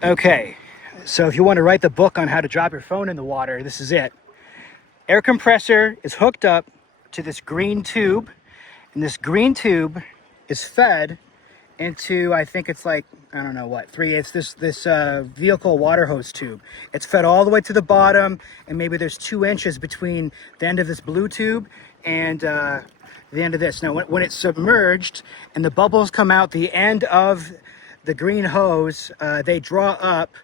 Okay, so if you want to write the book on how to drop your phone in the water, this is it. Air compressor is hooked up to this green tube, and this green tube is fed into, I think it's like, I don't know what, it's this vehicle water hose tube. It's fed all the way to the bottom, and maybe there's 2 inches between the end of this blue tube and the end of this. Now, when it's submerged and the bubbles come out the end of the green hose, they draw up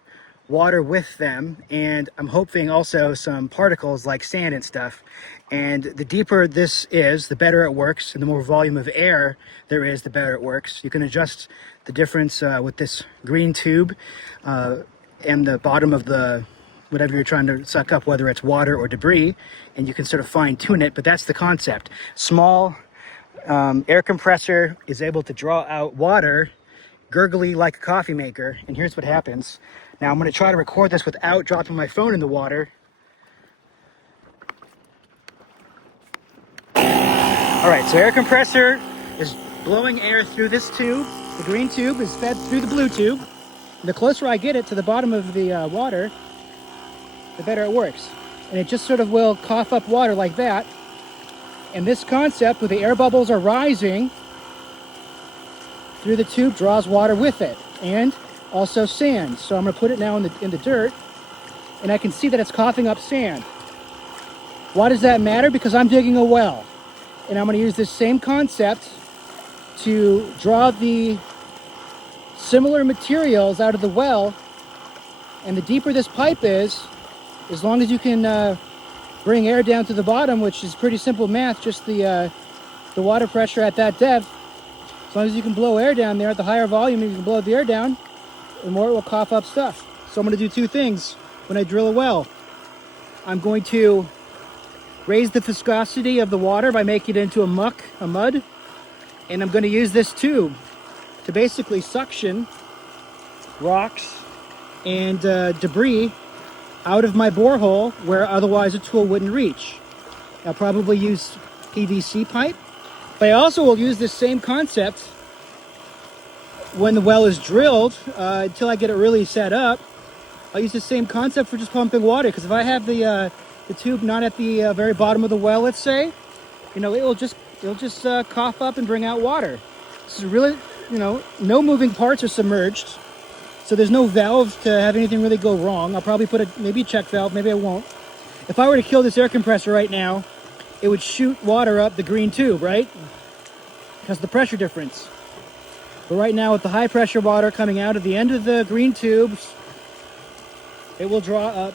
water with them, and I'm hoping also some particles like sand and stuff. And the deeper this is, the better it works, and the more volume of air there is, the better it works. You can adjust the difference with this green tube and the bottom of the whatever you're trying to suck up, whether it's water or debris, and you can sort of fine tune it. But that's the concept. Small air compressor is able to draw out water gurgly like a coffee maker, and here's what happens. Now I'm going to try to record this without dropping my phone in the water. Alright, so air compressor is blowing air through this tube. The green tube is fed through the blue tube. And the closer I get it to the bottom of the water, the better it works. And it just sort of will cough up water like that. And this concept where the air bubbles are rising through the tube draws water with it, and also sand. So I'm going to put it now in the dirt, and I can see that it's coughing up sand. Why does that matter? Because I'm digging a well, and I'm going to use this same concept to draw the similar materials out of the well. And the deeper this pipe is, as long as you can bring air down to the bottom, which is pretty simple math, just the water pressure at that depth. As long as you can blow air down there at the higher volume, you can blow the air down, the more it will cough up stuff. So I'm going to do 2 things when I drill a well. I'm going to raise the viscosity of the water by making it into a mud, and I'm going to use this tube to basically suction rocks and debris out of my borehole where otherwise a tool wouldn't reach. I'll probably use PVC pipe. But I also will use this same concept when the well is drilled until I get it really set up. I'll use the same concept for just pumping water, because if I have the tube not at the very bottom of the well, let's say, it'll just cough up and bring out water. This is really, no moving parts are submerged, so there's no valve to have anything really go wrong. I'll probably put maybe a check valve, maybe I won't. If I were to kill this air compressor right now, it would shoot water up the green tube, right? Because of the pressure difference. But right now, with the high pressure water coming out of the end of the green tubes, it will draw up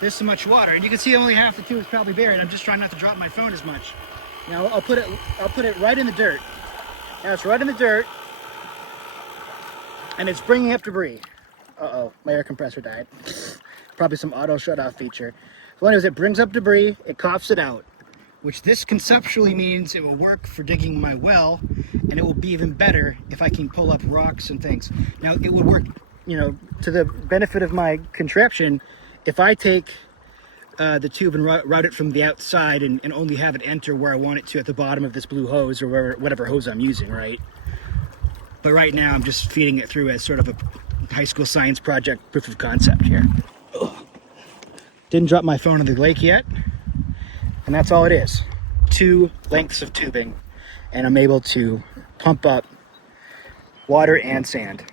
this much water. And you can see only half the tube is probably buried. I'm just trying not to drop my phone as much. Now I'll put it right in the dirt. Now it's right in the dirt, and it's bringing up debris. Uh-oh, my air compressor died. Probably some auto shut-off feature. So anyways, it brings up debris, it coughs it out, which this conceptually means it will work for digging my well, and it will be even better if I can pull up rocks and things. Now, it would work, to the benefit of my contraption, if I take the tube and route it from the outside and only have it enter where I want it to at the bottom of this blue hose, or whatever hose I'm using, right? But right now, I'm just feeding it through as sort of a high school science project proof of concept here. Didn't drop my phone in the lake yet, and that's all it is. 2 lengths of tubing, and I'm able to pump up water and sand.